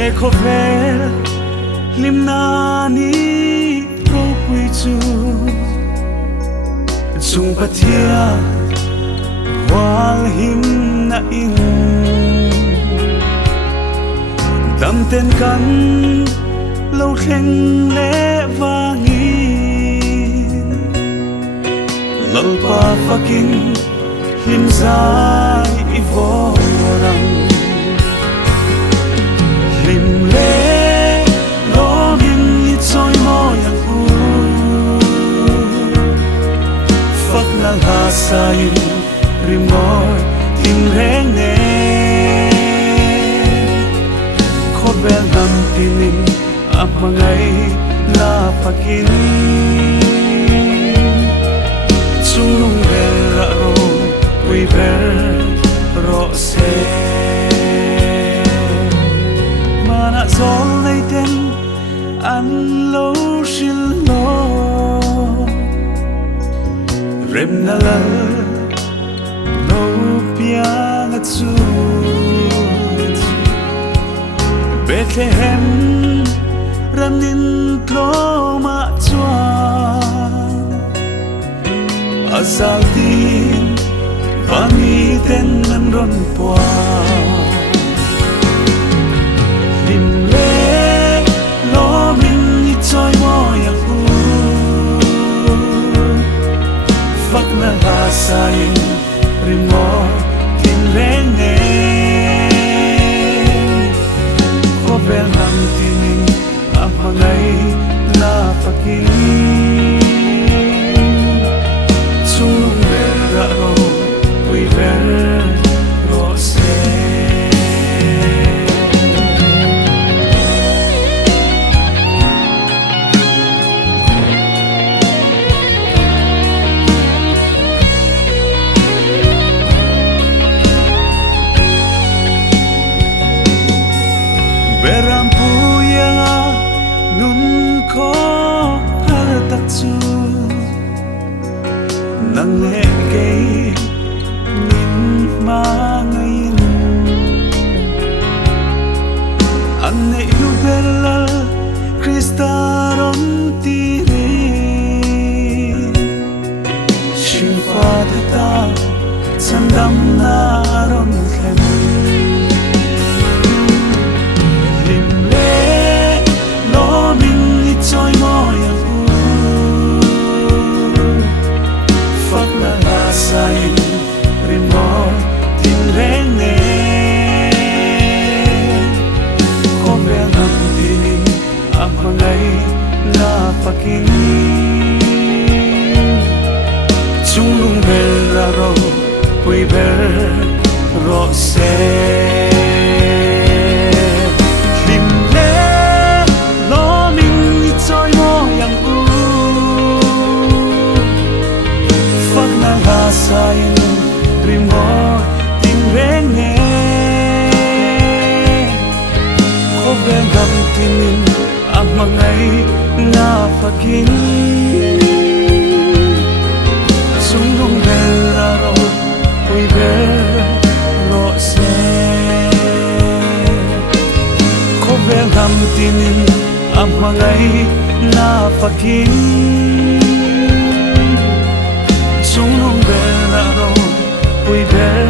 e ko vel lim na ni ro pui chu chung pathia wal him na in dam ten kan lo thleng le wangin lalpa fakin him zai i vorang lim le lo min i choi mo yang u fak na la sai rimor tin reng ne ko bel dam tinin amangai la fakin chung bel ra ro we ber ro se mana zol nei ten an lo shil lo rem na la lo pia la chu Bethlehem ranin tlo ma chuan azal din vani ten nan ron pwa lim le lo min ni choi mo yang u fak na la sai rimo tin reng ne ko bel nam tinin amangai la fakin chung bel ra ro we ber ro se beram puya nun ko har tak chu nang le ke min ma ngain anne yu bella Christaron tiri shin fa ta sandam na ron khem choi mo yang u fak na la sai rimo tin reng ne ko bel nam tinin amangai la fakin chung lung bel ra ro pui ber ro se sain rimo tin reng ne ko bel gam tinin amangai na fakin sung lung bel ra ro pui ber ro se ko bel gam tinin amangai na fakin chung lung bel ra ro we ber